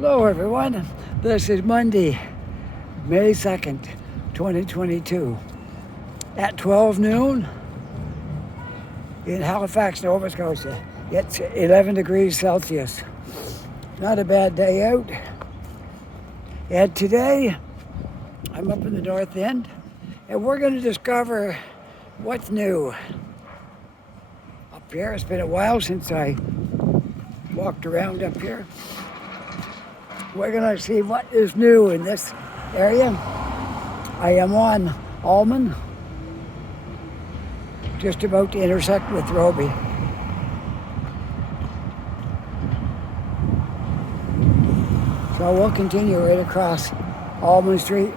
Hello everyone, this is Monday, May 2nd, 2022 at 12 noon in Halifax, Nova Scotia. It's 11 degrees Celsius. Not a bad day out. And today I'm up in the north end and we're going to discover what's new up here. It's been a while since I walked around up here. We're going to see what is new in this area. I am on Almond, just about to intersect with Roby. So we'll continue right across Almond Street.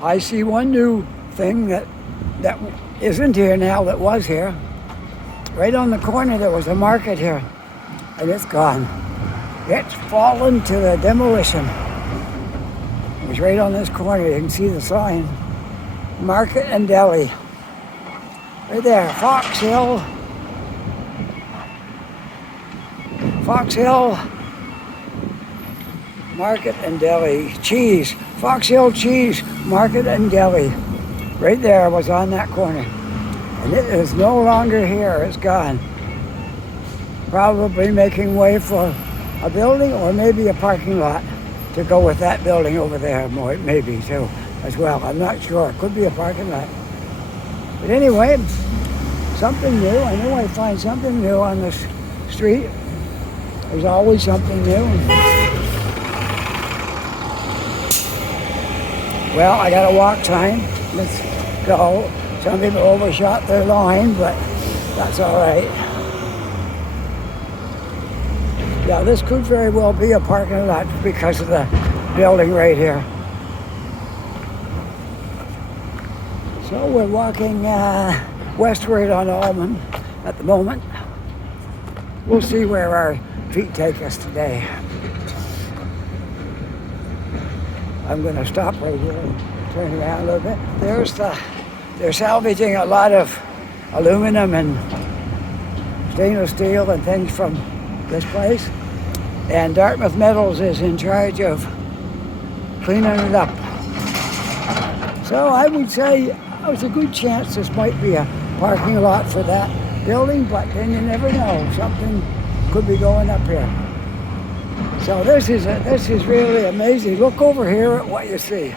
I see one new thing that isn't here now that was here. Right on the corner there was a market here and it's gone. It's fallen to the demolition. It was right on this corner. You can see the sign. Market and Deli. Right there, Fox Hill. Market and Deli. Cheese. Fox Hill Cheese Market and Deli. Right there was on that corner. And it is no longer here. It's gone. Probably making way for a building or maybe a parking lot to go with that building over there. Maybe too as well. I'm not sure. It could be a parking lot. But anyway, something new. I know I find something new on this street. There's always something new. Well, I got a walk sign. Let's go. Some people overshot their line, but that's all right. Yeah, this could very well be a parking lot because of the building right here. So we're walking westward on Almond at the moment. We'll see where our feet take us today. I'm going to stop right here and turn around a little bit. They're salvaging a lot of aluminum and stainless steel and things from this place. And Dartmouth Metals is in charge of cleaning it up. So I would say there's a good chance this might be a parking lot for that building, but then you never know. Something could be going up here. So this is really amazing. Look over here at what you see.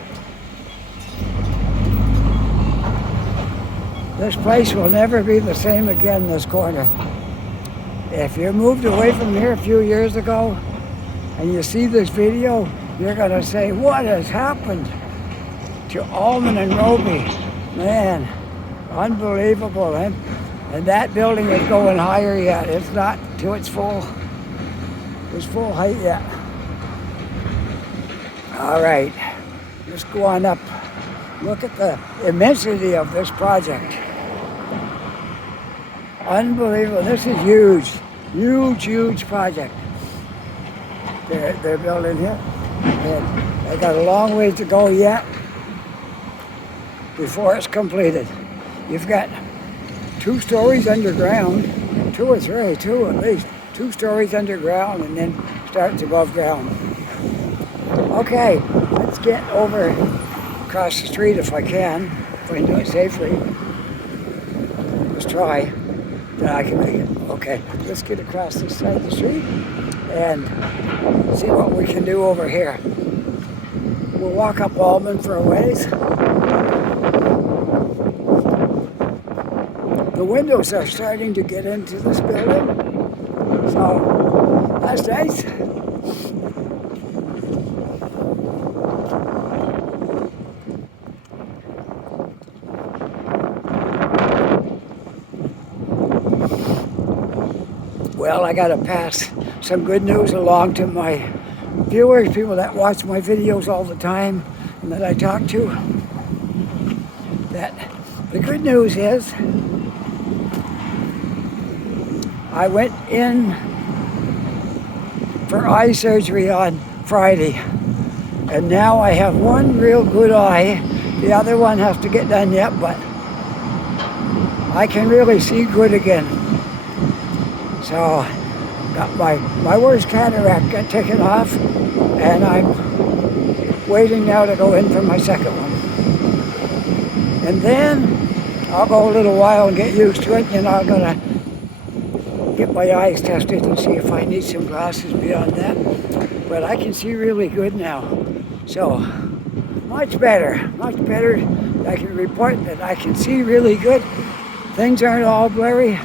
This place will never be the same again, this corner. If you moved away from here a few years ago and you see this video, you're going to say, what has happened to Almond and Roby? Man, unbelievable. And that building is going higher yet. It's not to its full height yet. All right, let's go on up. Look at the immensity of this project. Unbelievable. This is huge project. They're building here. And they got a long way to go yet before it's completed. You've got 2 stories underground, 2 or 3, 2 at least. 2 stories underground and then starts above ground. Okay, let's get over across the street if I can, if I can do it safely. Let's try. Then I can make it. Okay, let's get across this side of the street and see what we can do over here. We'll walk up Almond for a ways. The windows are starting to get into this building. So, that's nice. Well, I got to pass some good news along to my viewers, people that watch my videos all the time and that I talk to. That the good news is I went in for eye surgery on Friday, and now I have one real good eye The other one has to get done yet, but I can really see good again. So got my worst cataract got taken off, and I'm waiting now to go in for my second one. And then I'll go a little while and get used to it, and I'm gonna get my eyes tested and see if I need some glasses beyond that. But I can see really good now. So much better, much better. I can report that I can see really good. Things aren't all blurry.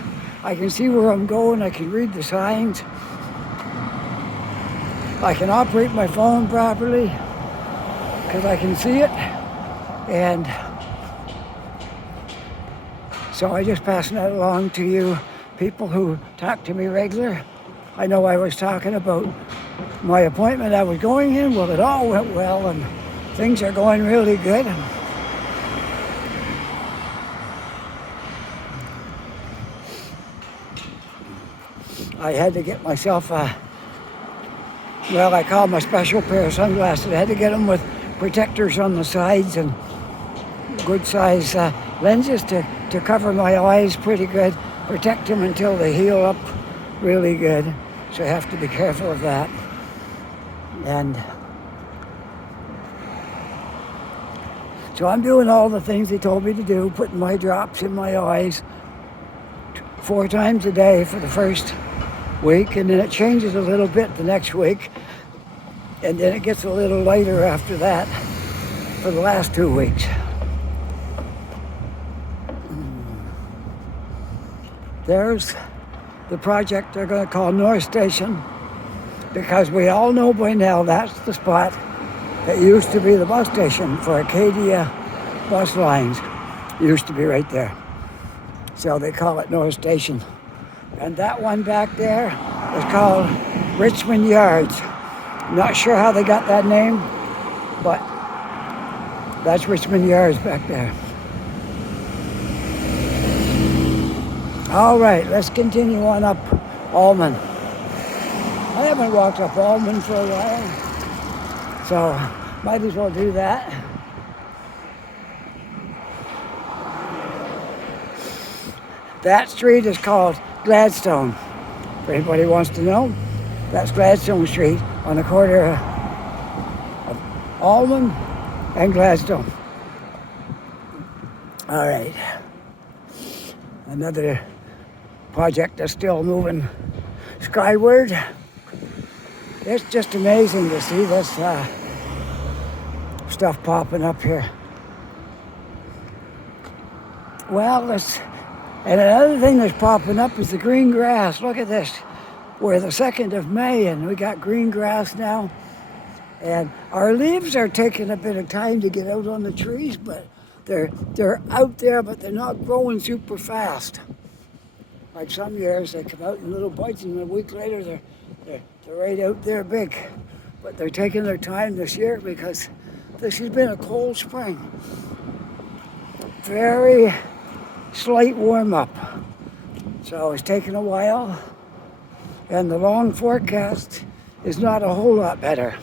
I can see where I'm going. I can read the signs. I can operate my phone properly because I can see it. And so I just passing that along to you people who talk to me regular. I know I was talking about my appointment I was going in. Well, it all went well and things are going really good. I had to get myself I call them a special pair of sunglasses. I had to get them with protectors on the sides and good size lenses to cover my eyes pretty good, protect them until they heal up really good. So I have to be careful of that. And so I'm doing all the things they told me to do, putting my drops in my eyes 4 times a day for the first week, and then it changes a little bit the next week, and then it gets a little lighter after that for the last 2 weeks. There's the project they're going to call North Station, because we all know by now that's the spot that used to be the bus station for Acadia bus lines. It used to be right there. So they call it North Station. And that one back there is called Richmond Yards. Not sure how they got that name, but that's Richmond Yards back there. All right, let's continue on up Almond. I haven't walked up Almond for a while, so might as well do that. That street is called Gladstone. If anybody wants to know, that's Gladstone Street on the corner of Almond and Gladstone. All right. Another project that's still moving skyward. It's just amazing to see this stuff popping up here. Well, and another thing that's popping up is the green grass. Look at this. We're the 2nd of May and we got green grass now. And our leaves are taking a bit of time to get out on the trees, but they're out there, but they're not growing super fast. Like some years, they come out in little bites, and a week later, they're right out there big. But they're taking their time this year because this has been a cold spring. Very slight warm up. So it's taken a while, and the long forecast is not a whole lot better.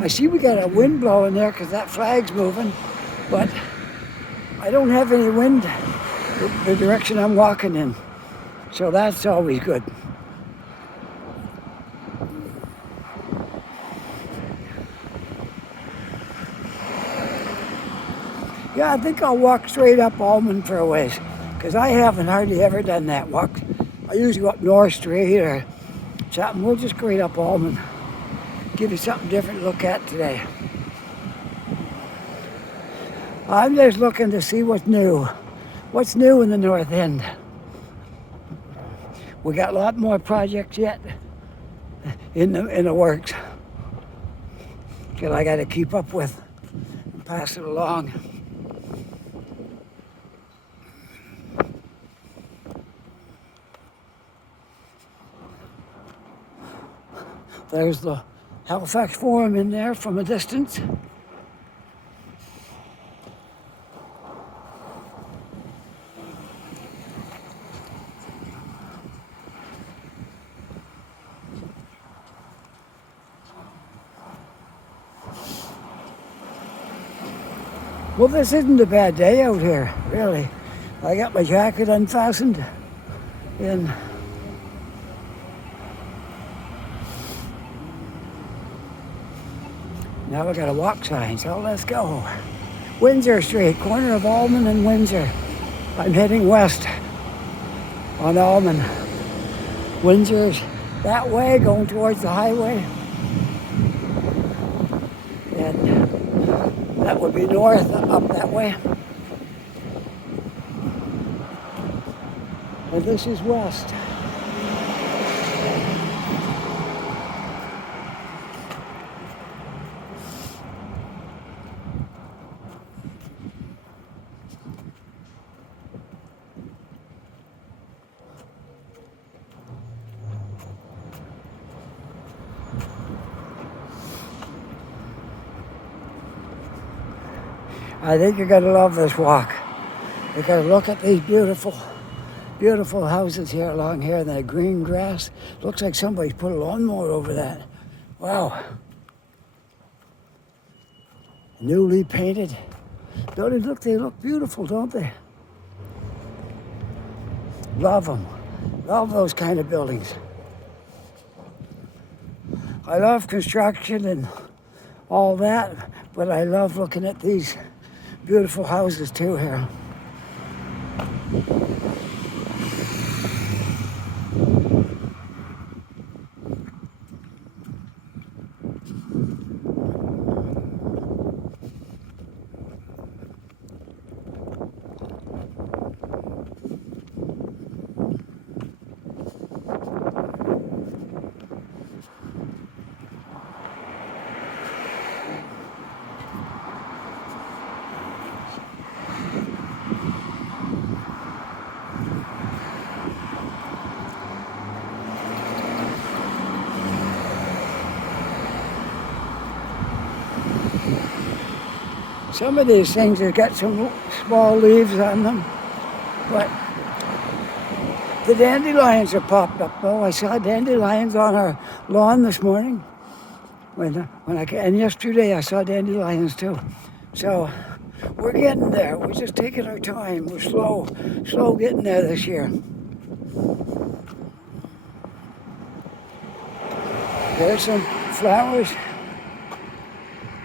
I see we got a wind blowing there because that flag's moving, but I don't have any wind the direction I'm walking in. So that's always good. Yeah, I think I'll walk straight up Almond for a ways, because I haven't hardly ever done that walk. I usually go up North Street or something. We'll just go right up Almond. Give you something different to look at today. I'm just looking to see what's new. What's new in the North End? We got a lot more projects yet in the works that I got to keep up with and pass it along. There's the Halifax Forum in there from a distance. Well, this isn't a bad day out here, really. I got my jacket unfastened and now we got a walk sign, so let's go. Windsor Street, corner of Almond and Windsor. I'm heading west on Almond. Windsor's that way, going towards the highway. And that would be north, up that way. And this is west. I think you're gonna love this walk. You're gonna look at these beautiful houses here along here, and the green grass. Looks like somebody's put a lawnmower over that. Wow. Newly painted buildings. Look, they look beautiful, don't they? Love them. Love those kind of buildings. I love construction and all that, but I love looking at these beautiful houses too here. Some of these things have got some small leaves on them, but the dandelions have popped up. Oh, I saw dandelions on our lawn this morning. And yesterday I saw dandelions too. So we're getting there. We're just taking our time. We're slow getting there this year. There's some flowers.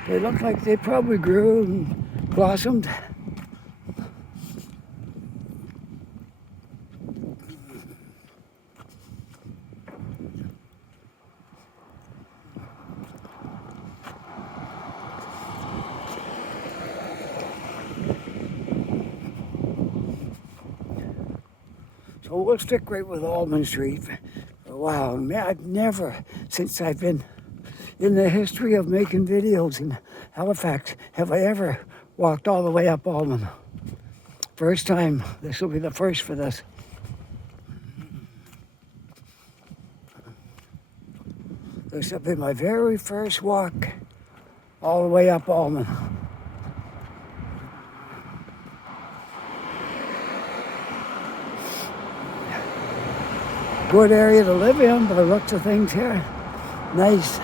They look like they probably grew and blossomed. So we'll stick right with Almond Street for a while. Man, I've never, since I've been in the history of making videos in Halifax, have I ever walked all the way up Almond. First time. This will be the first for this. This will be my very first walk all the way up Almond. Good area to live in by the looks of things here. Nice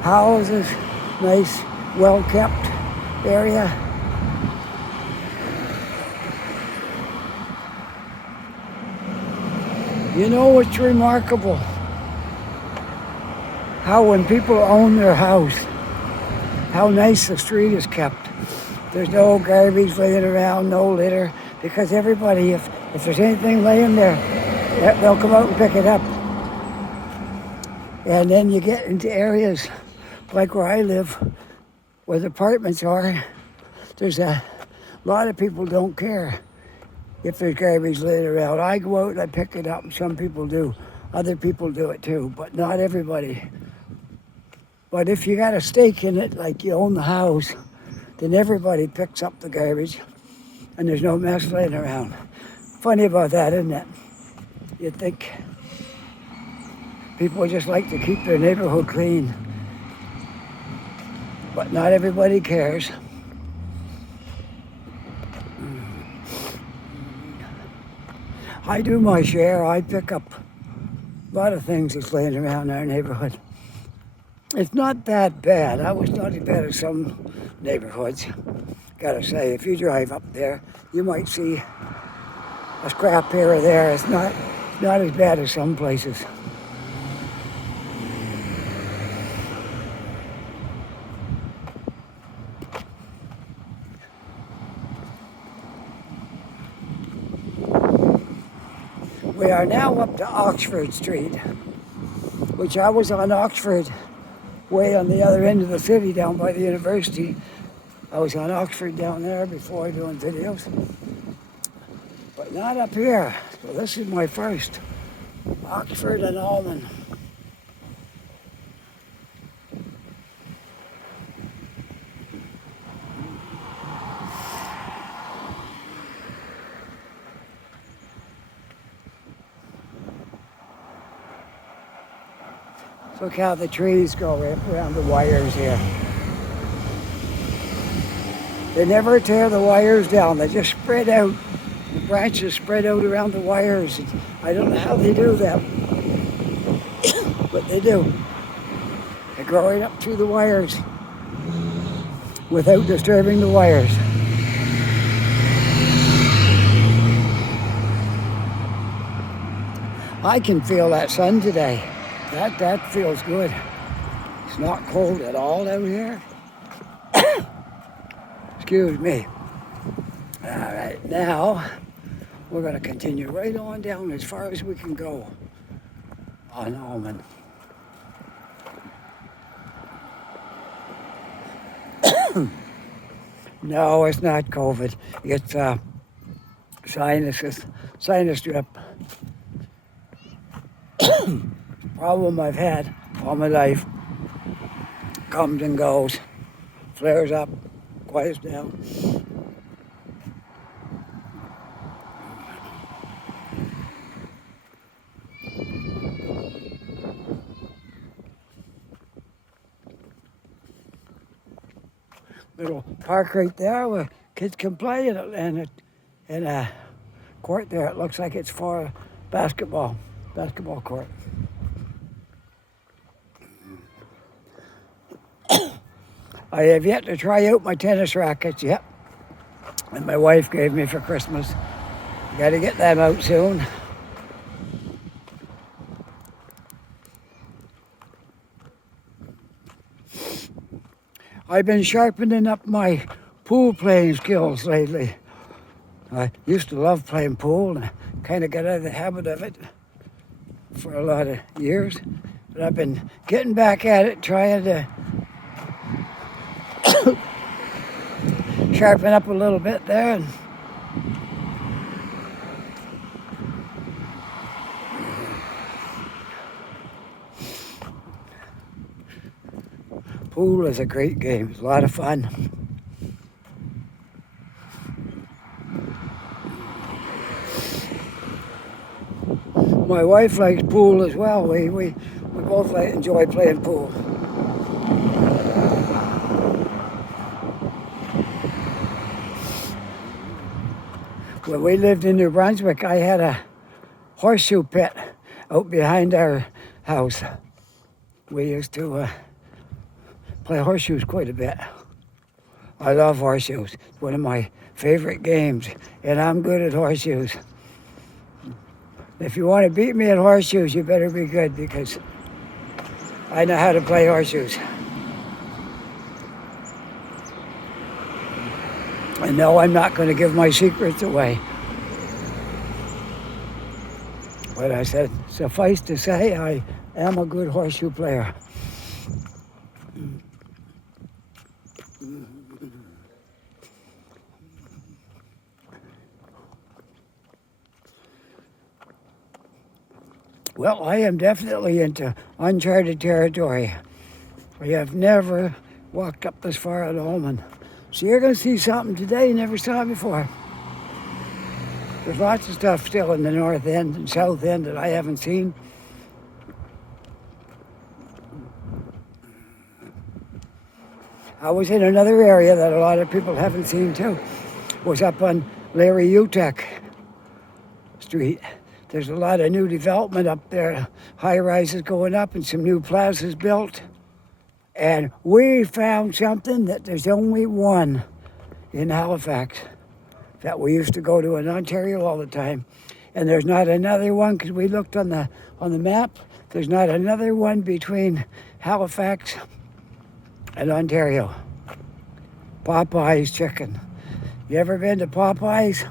houses, nice, well-kept area. You know what's remarkable? How when people own their house, how nice the street is kept. There's no garbage laying around, no litter, because everybody, if there's anything laying there, they'll come out and pick it up. And then you get into areas like where I live, where the apartments are, there's a lot of people don't care if there's garbage laying around. I go out and I pick it up, and some people do. Other people do it too, but not everybody. But if you got a stake in it, like you own the house, then everybody picks up the garbage, and there's no mess laying around. Funny about that, isn't it? You'd think people just like to keep their neighborhood clean. But not everybody cares. I do my share. I pick up a lot of things that's laying around our neighborhood. It's not that bad. I was not as bad as some neighborhoods. Gotta say, if you drive up there, you might see a scrap here or there. It's not as bad as some places. We are now up to Oxford Street, which I was on Oxford way on the other end of the city down by the university. I was on Oxford down there before doing videos, but not up here. So this is my first Oxford and Almond. Look how the trees go around the wires here. They never tear the wires down. They just spread out. The branches spread out around the wires. I don't know how they do that, but they do. They grow right up through the wires without disturbing the wires. I can feel that sun today. That feels good. It's not cold at all out here. Excuse me. All right, now we're going to continue right on down as far as we can go on Almond. No, it's not COVID. It's sinus drip. Problem I've had all my life. Comes and goes, flares up, quiets down. Little park right there where kids can play, and in a court there. It looks like it's for basketball court. I have yet to try out my tennis rackets yet, and my wife gave me for Christmas. Got to get them out soon. I've been sharpening up my pool playing skills lately. I used to love playing pool and kind of got out of the habit of it for a lot of years, but I've been getting back at it, trying to sharpen up a little bit there. And pool is a great game. It's a lot of fun. My wife likes pool as well. We both enjoy playing pool. When we lived in New Brunswick, I had a horseshoe pit out behind our house. We used to play horseshoes quite a bit. I love horseshoes. It's one of my favorite games, and I'm good at horseshoes. If you want to beat me at horseshoes, you better be good, because I know how to play horseshoes. And no, I'm not going to give my secrets away. But I said, suffice to say, I am a good horseshoe player. Well, I am definitely into uncharted territory. I have never walked up this far at Almond. So you're going to see something today you never saw before. There's lots of stuff still in the north end and south end that I haven't seen. I was in another area that a lot of people haven't seen too. It was up on Larry Utek Street. There's a lot of new development up there, high rises going up and some new plazas built. And we found something that there's only one in Halifax that we used to go to in Ontario all the time. And there's not another one, because we looked on the map, there's not another one between Halifax and Ontario. Popeye's chicken. You ever been to Popeye's?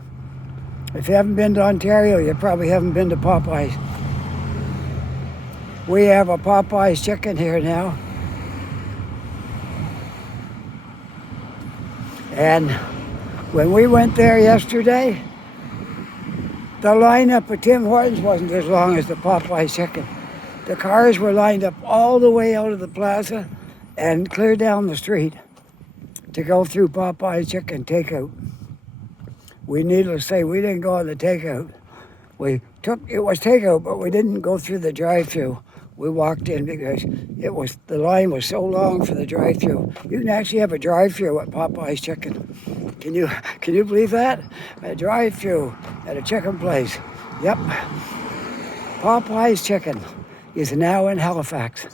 If you haven't been to Ontario, you probably haven't been to Popeye's. We have a Popeye's chicken here now. And when we went there yesterday, the lineup at Tim Hortons wasn't as long as the Popeye chicken. The cars were lined up all the way out of the plaza and clear down the street to go through Popeye chicken takeout. We needless to say, we didn't go on the takeout. It was takeout, but we didn't go through the drive-through. We walked in because the line was so long for the drive-through. You can actually have a drive-through at Popeye's chicken. Can you believe that? A drive-through at a chicken place. Yep. Popeye's chicken is now in Halifax,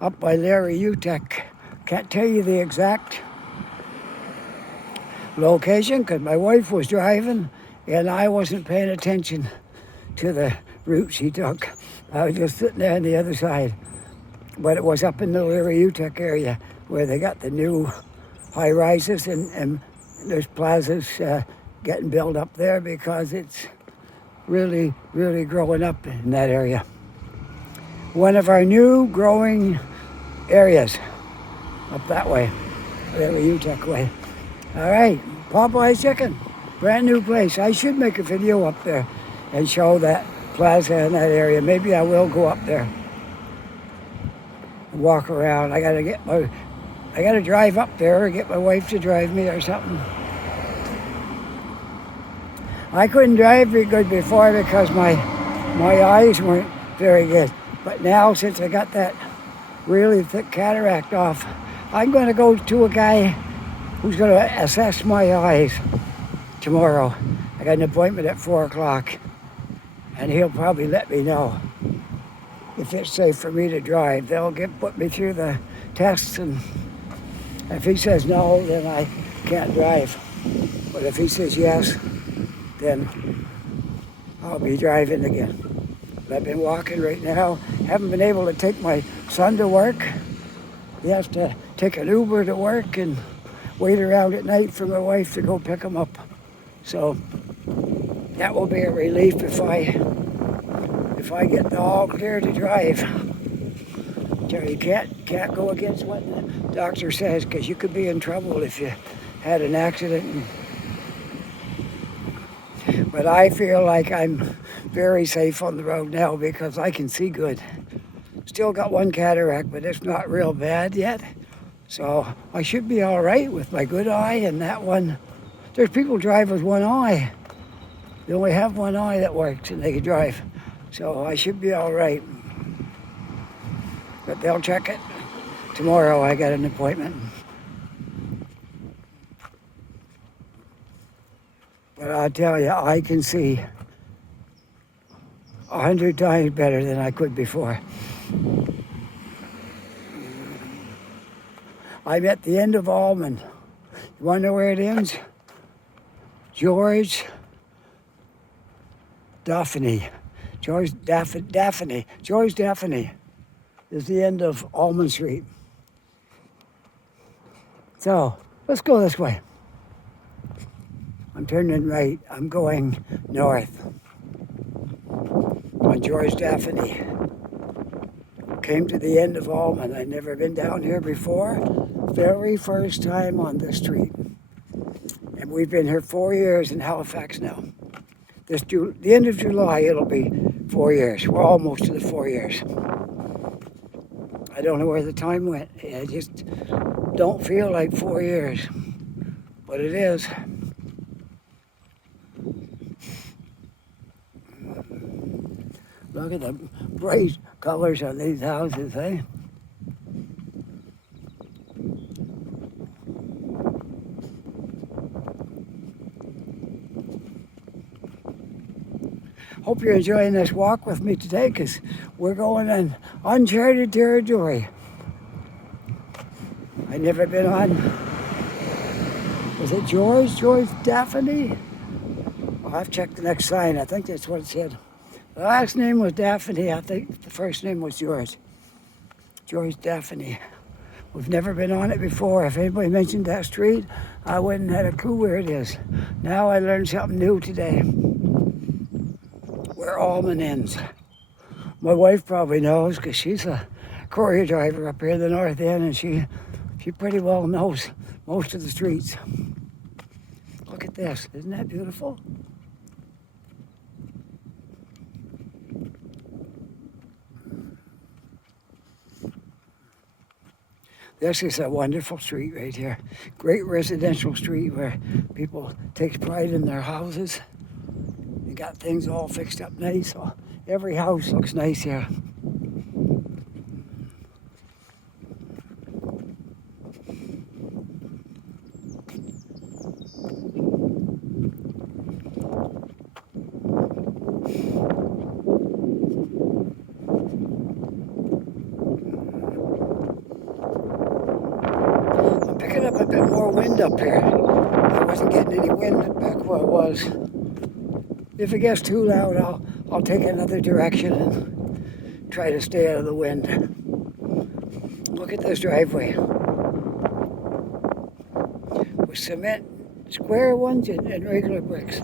up by Larry Utek. Can't tell you the exact location because my wife was driving and I wasn't paying attention to the route she took. I was just sitting there on the other side. But it was up in the Larry Utek area where they got the new high rises and there's plazas getting built up there because it's really, really growing up in that area. One of our new growing areas up that way, Larry Utek way. All right, Popeye's chicken, brand new place. I should make a video up there and show that plaza in that area. Maybe I will go up there and walk around. I gotta drive up there or get my wife to drive me or something. I couldn't drive very good before because my eyes weren't very good. But now, since I got that really thick cataract off, I'm going to go to a guy who's going to assess my eyes tomorrow. I got an appointment at 4 o'clock, and he'll probably let me know if it's safe for me to drive. They'll put me through the tests, and if he says no, then I can't drive. But if he says yes, then I'll be driving again. But I've been walking right now. Haven't been able to take my son to work. He has to take an Uber to work and wait around at night for my wife to go pick him up. So that will be a relief if I get the all clear to drive. So you can't go against what the doctor says, because you could be in trouble if you had an accident. But I feel like I'm very safe on the road now because I can see good. Still got one cataract, but it's not real bad yet. So I should be all right with my good eye and that one. There's people drive with one eye. They only have one eye that works and they can drive. So I should be all right. But they'll check it. Tomorrow I got an appointment. But I'll tell you, I can see 100 times better than I could before. I'm at the end of Almond. You want to know where it ends? George Daphne is the end of Almond Street. So let's go this way. I'm turning right. I'm going north on George Daphne. Came to the end of Almond. I'd never been down here before. Very first time on this street. And we've been here 4 years in Halifax now. The end of July, it'll be 4 years. We're almost to the 4 years. I don't know where the time went. I just don't feel like 4 years. But it is. Look at the bright colors on these houses, eh? Hope you're enjoying this walk with me today, because we're going on uncharted territory. I've never been on the Was it George? George Daphne? Well, I've checked the next sign. I think that's what it said. The last name was Daphne. I think the first name was George. George Daphne. We've never been on it before. If anybody mentioned that street, I wouldn't have had a clue where it is. Now I learned something new today. Where Allman ends. My wife probably knows because she's a courier driver up here in the North End, and she pretty well knows most of the streets. Look at this. Isn't that beautiful? This is a wonderful street right here. Great residential street where people take pride in their houses. They got things all fixed up nice. So every house looks nice here. Picking up a bit more wind up here. I wasn't getting any wind back where it was. If it gets too loud, I'll take another direction and try to stay out of the wind. Look at this driveway. With cement, square ones and regular bricks.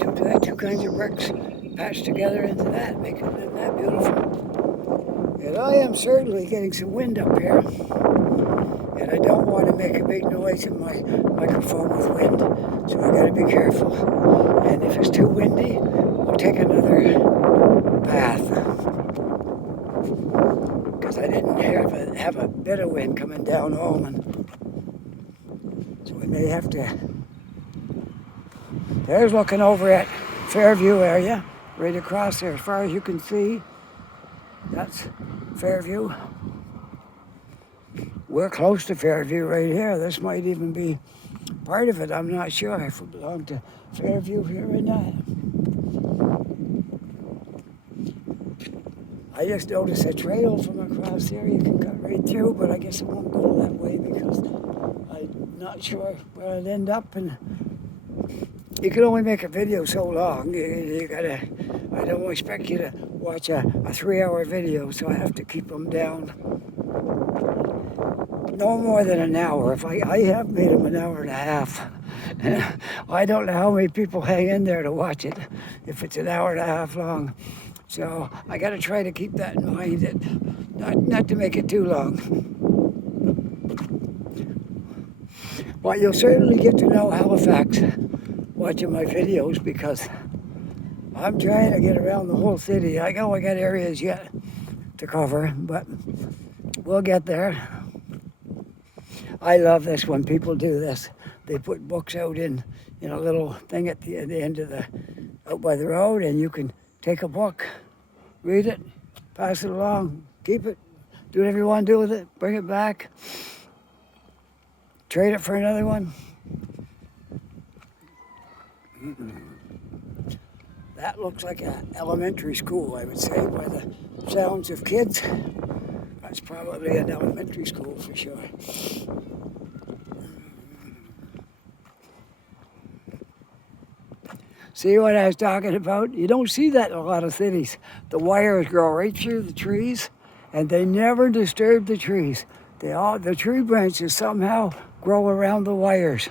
Two kinds of bricks patched together into that, making it that beautiful. And I am certainly getting some wind up here. And I don't want to make a big noise in my microphone with wind, so I got to be careful. And if it's too windy, I'll take another path. Because I didn't have a bit of wind coming down Allman. So we may have to... There's looking over at Fairview area, right across there. As far as you can see, that's Fairview. We're close to Fairview right here. This might even be part of it. I'm not sure if we belong to Fairview here or not. I just noticed a trail from across there. You can cut right through, but I guess I won't go that way because I'm not sure where I'd end up. And you can only make a video so long. I don't expect you to watch a 3-hour video, so I have to keep them down. No more than an hour. If I have made them an hour and a half. I don't know how many people hang in there to watch it if it's an hour and a half long. So I got to try to keep that in mind, not to make it too long. But you'll certainly get to know Halifax watching my videos because I'm trying to get around the whole city. I know I got areas yet to cover, but we'll get there. I love this when people do this. They put books out in a little thing at the end of out by the road, and you can take a book, read it, pass it along, keep it, do whatever you want to do with it, bring it back, trade it for another one. That looks like an elementary school, I would say, by the sounds of kids. That's probably an elementary school for sure. See what I was talking about? You don't see that in a lot of cities. The wires grow right through the trees, and they never disturb the trees. The tree branches somehow grow around the wires.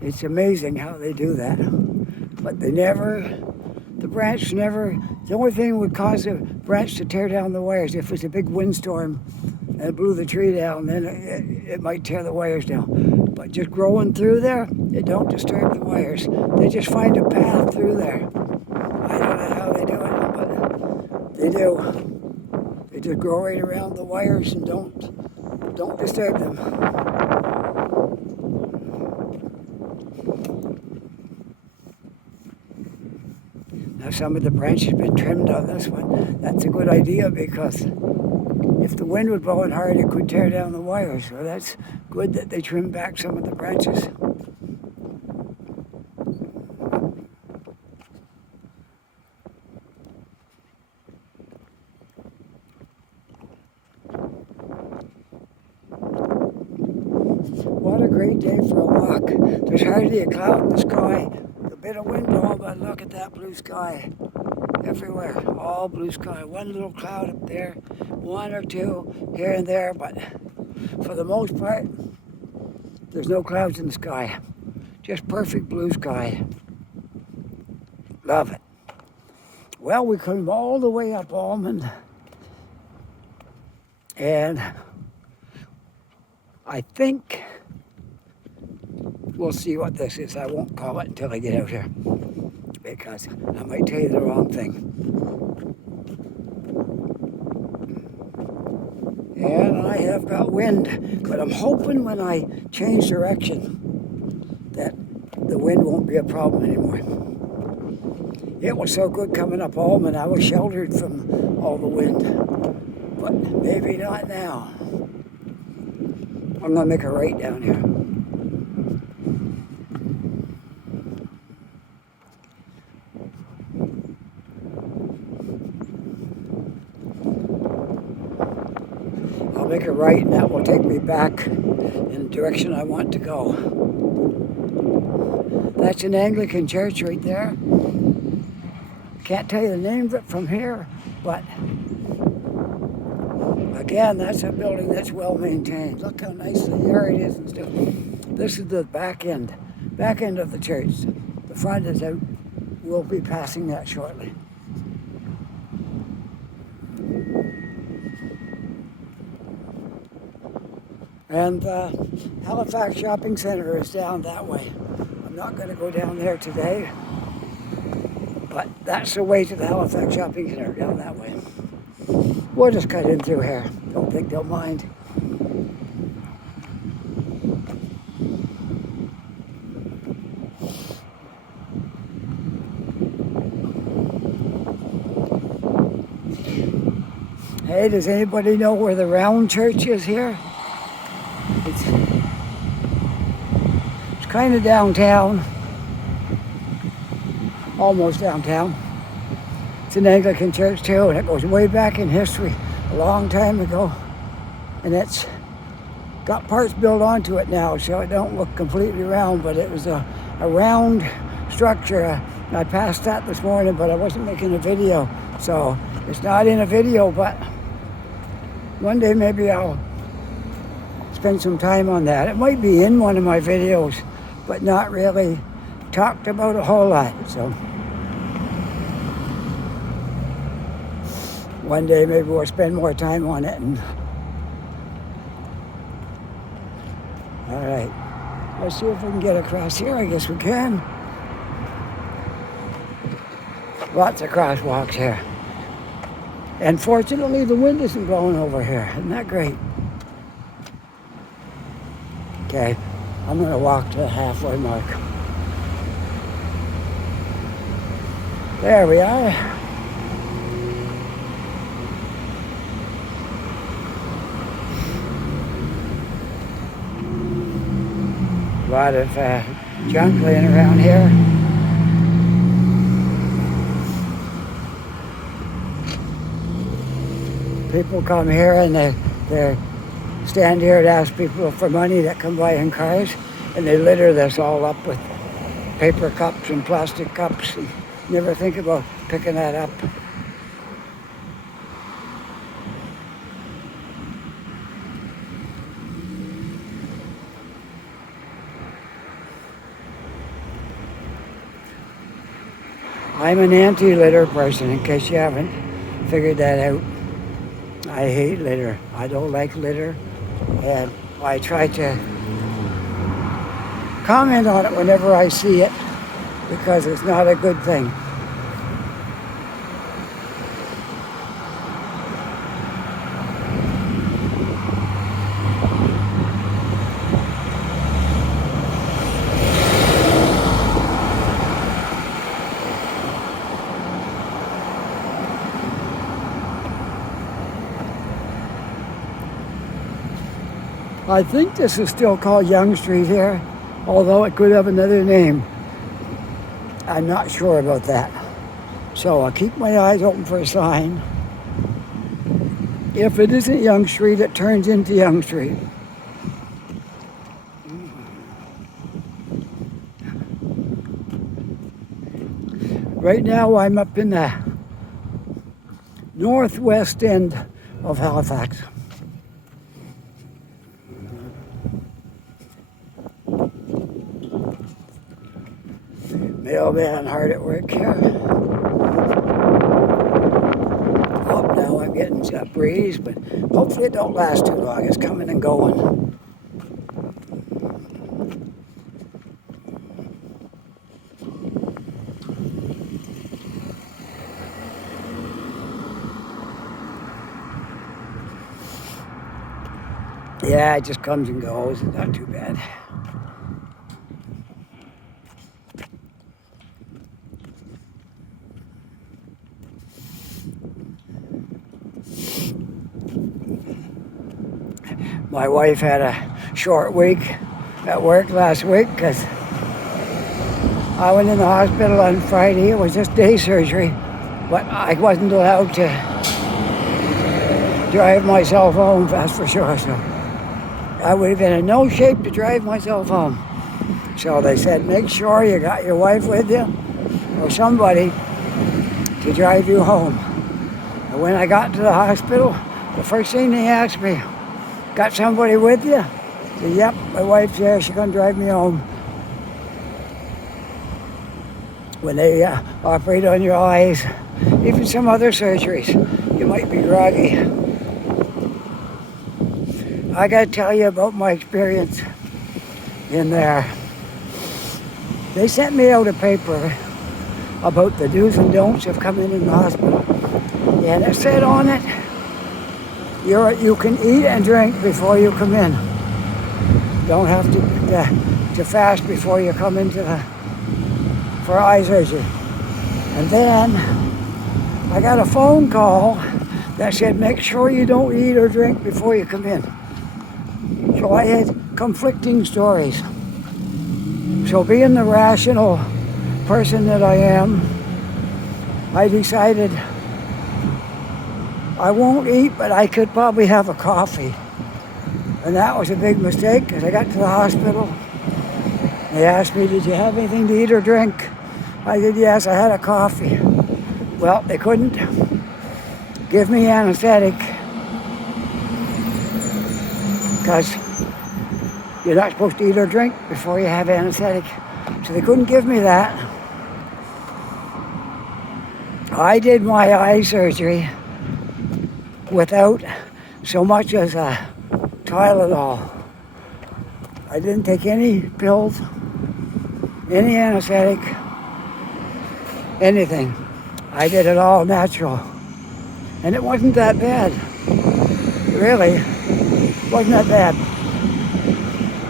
It's amazing how they do that. But the only thing that would cause a branch to tear down the wires if it's a big windstorm and blew the tree down, then it might tear the wires down. But just growing through there, it don't disturb the wires. They just find a path through there. I don't know how they do it, but they do. They just grow right around the wires and don't disturb them. Now some of the branches have been trimmed on this one. That's a good idea because if the wind was blowing hard, it could tear down the wires. So that's good that they trimmed back some of the branches. What a great day for a walk. There's hardly a cloud in the sky. A bit of wind blowing, but look at that blue sky. Everywhere, all blue sky. One little cloud up there, one or two here and there, but for the most part, there's no clouds in the sky. Just perfect blue sky. Love it. Well, we came all the way up Almond, and I think we'll see what this is. I won't call it until I get out here, because I might tell you the wrong thing. And I have got wind, but I'm hoping when I change direction that the wind won't be a problem anymore. It was so good coming up Almond, I was sheltered from all the wind, but maybe not now. I'm gonna make a right down here. I'll make a right, and that will take me back in the direction I want to go. That's an Anglican church right there. Can't tell you the name of it from here, but again, that's a building that's well maintained. Look how nice the yard is and stuff. This is the back end of the church. The front is out. We'll be passing that shortly. And Halifax Shopping Center is down that way. I'm not going to go down there today, but that's the way to the Halifax Shopping Center, down that way. We'll just cut in through here. Don't think they'll mind. Hey, does anybody know where the round church is here? It's kind of downtown, almost downtown. It's an Anglican church too, and it goes way back in history, a long time ago. And it's got parts built onto it now, so it don't look completely round, but it was a round structure. I passed that this morning, but I wasn't making a video, so it's not in a video, but one day maybe I'll spend some time on that. It might be in one of my videos, but not really talked about a whole lot. So one day maybe we'll spend more time on it. And all right, let's see if we can get across here. I guess we can. Lots of crosswalks here. And fortunately, the wind isn't blowing over here. Isn't that great? Okay, I'm going to walk to the halfway mark. There we are. A lot of junk laying around here. People come here and they stand here and ask people for money that come by in cars, and they litter this all up with paper cups and plastic cups, and never think about picking that up. I'm an anti-litter person, in case you haven't figured that out. I hate litter. I don't like litter, and I try to comment on it whenever I see it, because it's not a good thing. I think this is still called Yonge Street here, although it could have another name. I'm not sure about that. So I'll keep my eyes open for a sign. If it isn't Yonge Street, it turns into Yonge Street. Right now I'm up in the northwest end of Halifax. Mailman hard at work here. Oh, now I'm getting a breeze, but hopefully it don't last too long. It's coming and going. Yeah, it just comes and goes. It's not too bad. My wife had a short week at work last week because I went in the hospital on Friday. It was just day surgery, but I wasn't allowed to drive myself home, that's for sure. So I would have been in no shape to drive myself home. So they said, make sure you got your wife with you or somebody to drive you home. And when I got to the hospital, the first thing they asked me, got somebody with you? I said, yep, my wife's there, she's gonna drive me home. When they operate on your eyes, even some other surgeries, you might be groggy. I gotta tell you about my experience in there. They sent me out a paper about the do's and don'ts of coming in the hospital. And it said on it, you can eat and drink before you come in. Don't have to fast before you come into for eye surgery. And then I got a phone call that said, make sure you don't eat or drink before you come in. So I had conflicting stories. So being the rational person that I am, I decided I won't eat, but I could probably have a coffee. And that was a big mistake because I got to the hospital. They asked me, did you have anything to eat or drink? I said, yes, I had a coffee. Well, they couldn't give me anesthetic because you're not supposed to eat or drink before you have anesthetic. So they couldn't give me that. I did my eye surgery without so much as a Tylenol. I didn't take any pills, any anesthetic, anything. I did it all natural. And it wasn't that bad. Really, it wasn't that bad.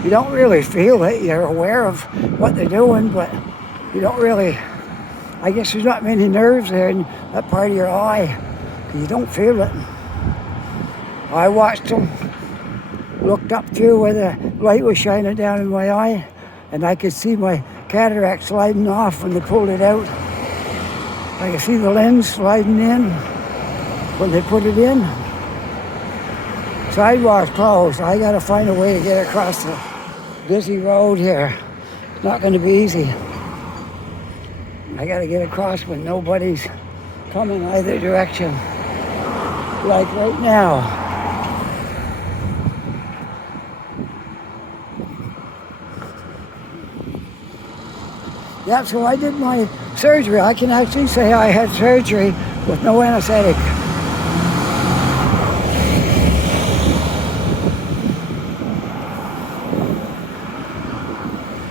You don't really feel it. You're aware of what they're doing, but you don't really, I guess there's not many nerves there in that part of your eye. You don't feel it. I watched them, looked up through where the light was shining down in my eye, and I could see my cataract sliding off when they pulled it out. I could see the lens sliding in when they put it in. Sidewalk's closed. I gotta find a way to get across the busy road here. It's not gonna be easy. I gotta get across when nobody's coming either direction. Like right now. Yeah, so I did my surgery. I can actually say I had surgery with no anesthetic.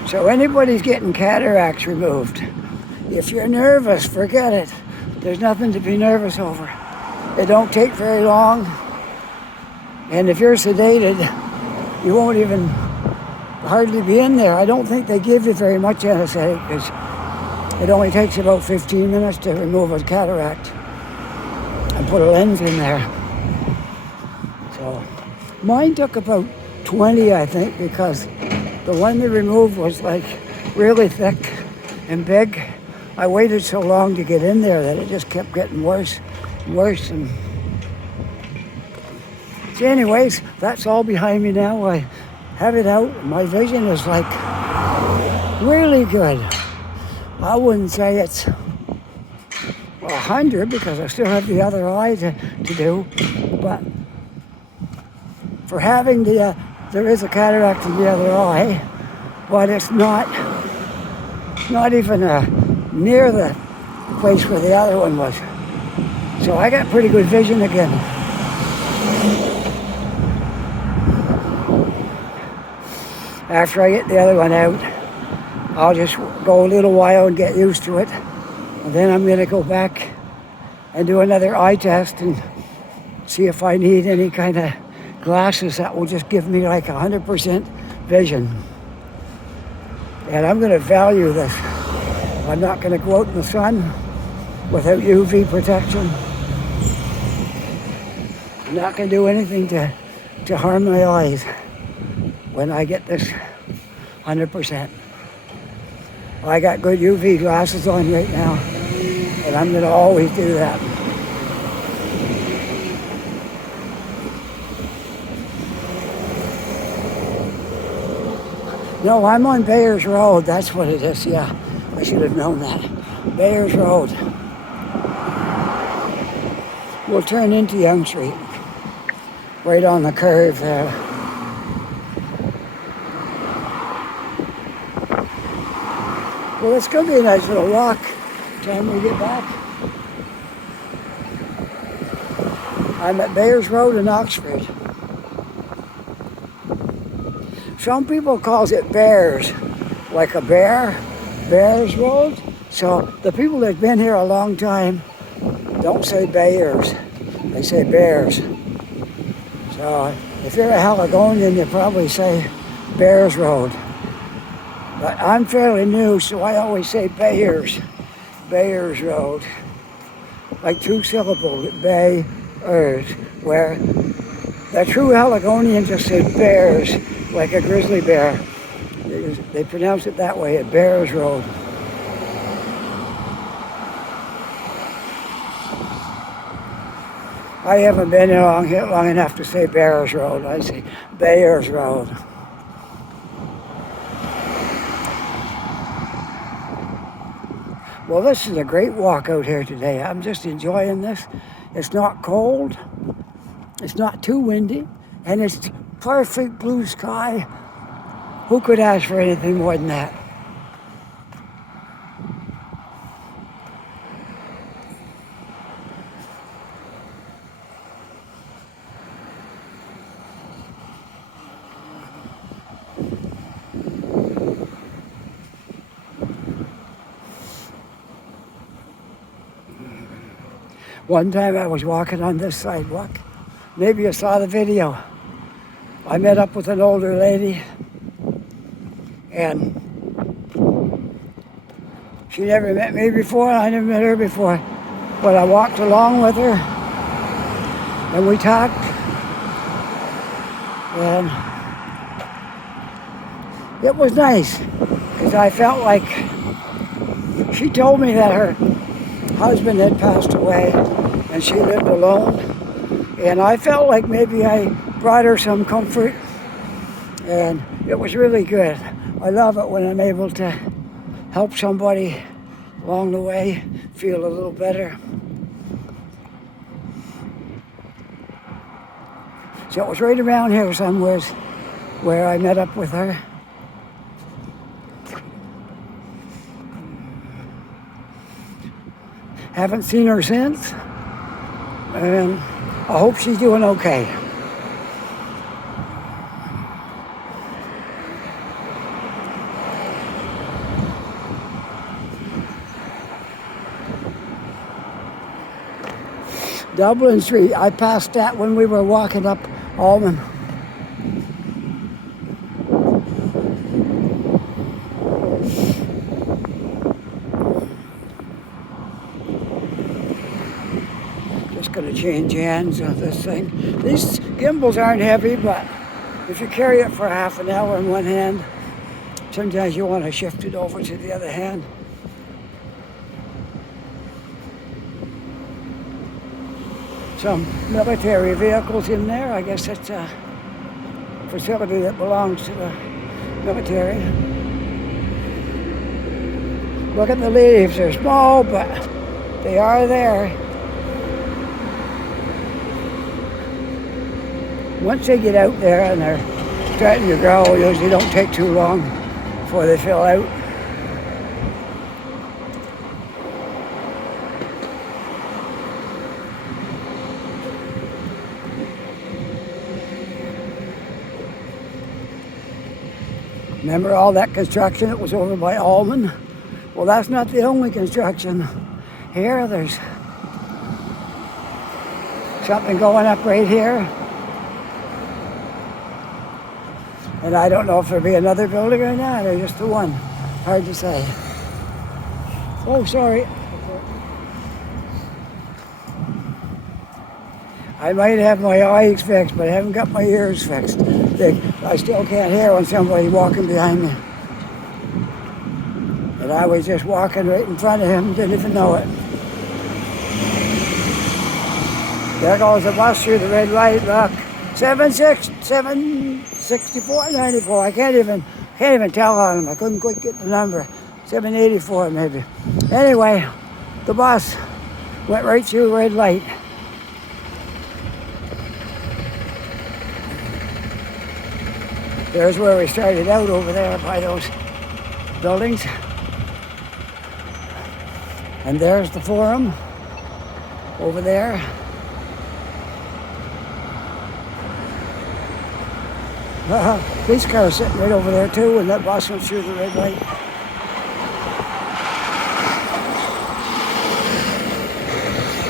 So anybody's getting cataracts removed, if you're nervous, forget it. There's nothing to be nervous over. It don't take very long. And if you're sedated, you won't even hardly be in there. I don't think they give you very much anesthetic because it only takes about 15 minutes to remove a cataract and put a lens in there. So mine took about 20, I think, because the one they removed was like really thick and big. I waited so long to get in there that it just kept getting worse and worse. And so anyways, that's all behind me now. I have it out. My vision is like really good. I wouldn't say it's 100 because I still have the other eye to do. But for having there is a cataract in the other eye, but it's not even near the place where the other one was. So I got pretty good vision again. After I get the other one out, I'll just go a little while and get used to it. And then I'm going to go back and do another eye test and see if I need any kind of glasses that will just give me like 100% vision. And I'm going to value this. I'm not going to go out in the sun without UV protection. I'm not going to do anything to harm my eyes when I get this 100%. I got good UV glasses on right now, and I'm going to always do that. No, I'm on Bayers Road. That's what it is. Yeah, I should have known that. Bayers Road. We'll turn into Yonge Street, right on the curve there. Well, it's going to be a nice little walk time we get back. I'm at Bayers Road in Oxford. Some people calls it Bears, like a bear, Bears Road. So the people that've been here a long time don't say Bayers, they say Bears. So if you're a Haligonian, you probably say Bears Road. But I'm fairly new, so I always say Bayers Road. Like 2 syllables, Bayers, where the true Haligonians just say Bears, like a grizzly bear. They pronounce it that way, at Bayers Road. I haven't been here long enough to say Bayers Road. I say Bayers Road. Well, this is a great walk out here today. I'm just enjoying this. It's not cold, it's not too windy, and it's perfect blue sky. Who could ask for anything more than that? One time I was walking on this sidewalk. Maybe you saw the video. I met up with an older lady, and she never met me before, and I never met her before. But I walked along with her, and we talked, and it was nice, because I felt like she told me that her husband had passed away, and she lived alone. And I felt like maybe I brought her some comfort, and it was really good. I love it when I'm able to help somebody along the way feel a little better. So it was right around here somewhere where I met up with her. Haven't seen her since, and I hope she's doing okay. Dublin Street, I passed that when we were walking up Almond. Going to change hands of this thing. These gimbals aren't heavy, but if you carry it for half an hour in one hand, sometimes you want to shift it over to the other hand. Some military vehicles in there. I guess it's a facility that belongs to the military. Look at the leaves. They're small, but They are there. Once they get out there and they're starting to grow, it usually don't take too long before they fill out. Remember all that construction that was over by Almond? Well, that's not the only construction. Here, there's something going up right here. And I don't know if there'll be another building or not, or just the one. Hard to say. Oh, sorry. I might have my eyes fixed, but I haven't got my ears fixed. I still can't hear when somebody's walking behind me. And I was just walking right in front of him, didn't even know it. There goes the bus through the red light, look. 764.94. I can't even tell on him. I couldn't quite get the number. 784 maybe. Anyway, the bus went right through the red light. There's where we started out over there by those buildings. And there's the Forum over there. Police car sitting right over there too, and that bus went through the red light.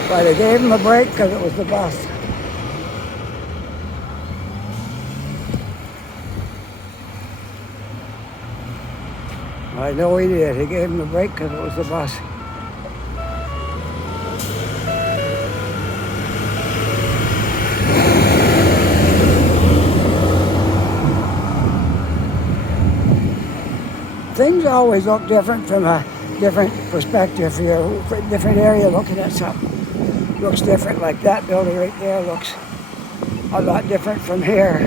But they gave him a break because it was the bus. I know he did. He gave him a break because it was the bus. Things always look different from a different perspective. You're a different area looking at something. Looks different, like that building right there looks a lot different from here.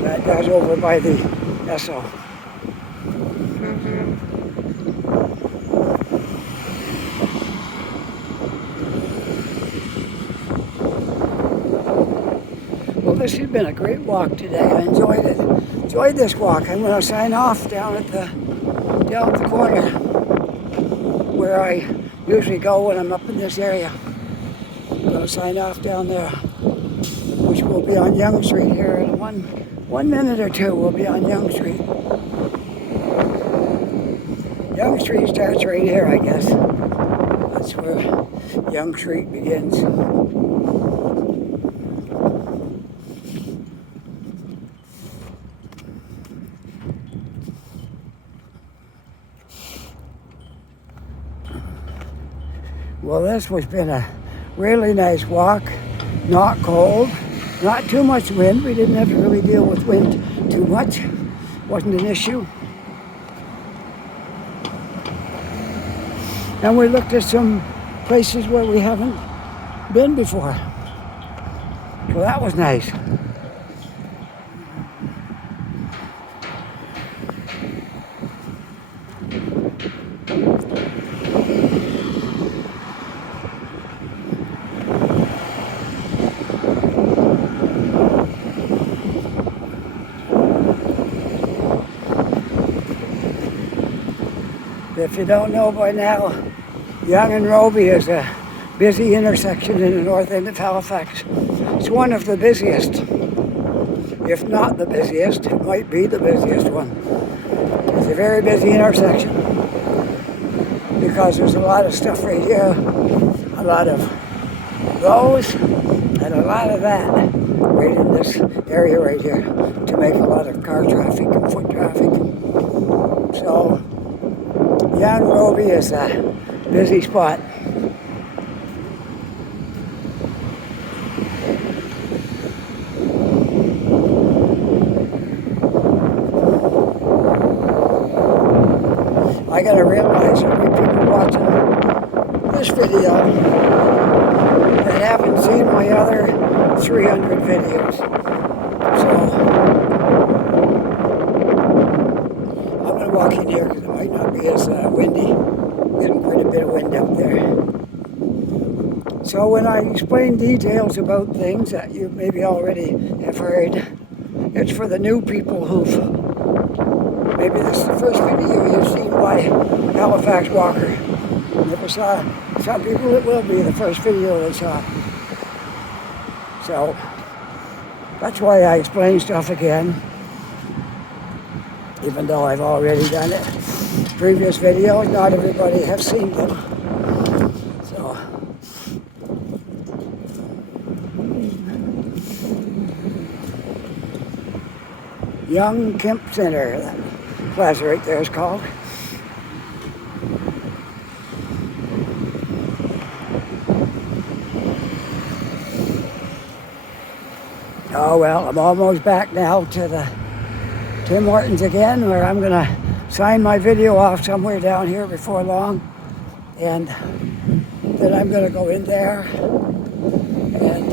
That goes over by the Esso. Well, this has been a great walk today. I enjoyed it. Enjoyed this walk. I'm going to sign off down at the corner where I usually go when I'm up in this area. I'm going to sign off down there, which will be on Yonge Street here in one minute or two. We'll be on Yonge Street. Yonge Street starts right here, I guess. That's where Yonge Street begins. Well, this has been a really nice walk, not cold, not too much wind. We didn't have to really deal with wind too much. Wasn't an issue. And we looked at some places where we haven't been before. Well, that was nice. If you don't know by now, Yonge and Roby is a busy intersection in the north end of Halifax. It's one of the busiest, if not the busiest. It might be the busiest one. It's a very busy intersection because there's a lot of stuff right here, a lot of those, and a lot of that right in this area right here to make a lot of car traffic and foot traffic. So Yonge Roby is a busy spot. I gotta realize there'll be people watching this video that haven't seen my other 300 videos. So I'm gonna walk in here because it might not be as windy. Getting quite a bit of wind out there. So when I explain details about things that you maybe already have heard, it's for the new people who've, maybe this is the first video you've seen by Halifax Walker. Never saw. Some people it will be the first video they saw. So that's why I explain stuff again, even though I've already done it. Previous videos, not everybody has seen them. So Young Kemp Center, that plaza right there is called. Oh well, I'm almost back now to the Tim Hortons again, where I'm gonna sign my video off somewhere down here before long, and then I'm gonna go in there and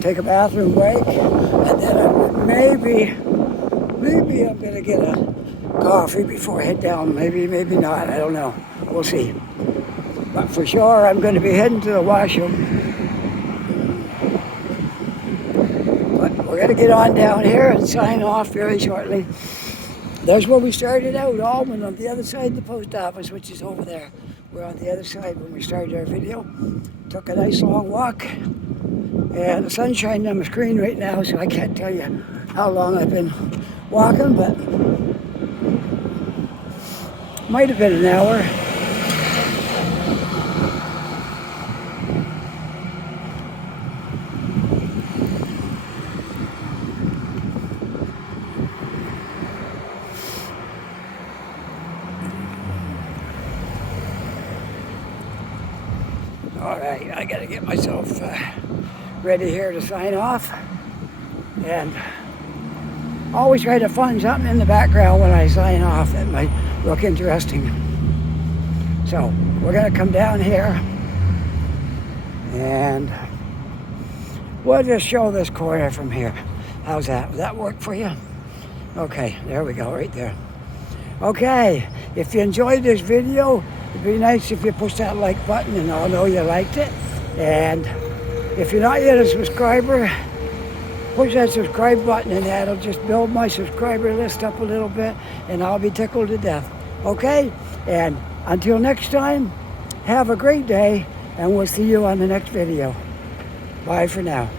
take a bathroom break, and then maybe I'm gonna get a coffee before I head down. Maybe not. I don't know. We'll see. But for sure, I'm gonna be heading to the washroom. We're going to get on down here and sign off very shortly. There's where we started out, Almond, on the other side of the post office, which is over there. We're on the other side when we started our video. Took a nice long walk. And the sun's shining on my screen right now, so I can't tell you how long I've been walking, but might have been an hour. All right, I gotta get myself ready here to sign off, and always try to find something in the background when I sign off that might look interesting. So we're gonna come down here and we'll just show this corner from here. How's that? Will that work for you? Okay, there we go, right there. Okay, if you enjoyed this video, it'd be nice if you push that like button and I'll know you liked it. And if you're not yet a subscriber, push that subscribe button and that'll just build my subscriber list up a little bit and I'll be tickled to death. Okay? And until next time, have a great day and we'll see you on the next video. Bye for now.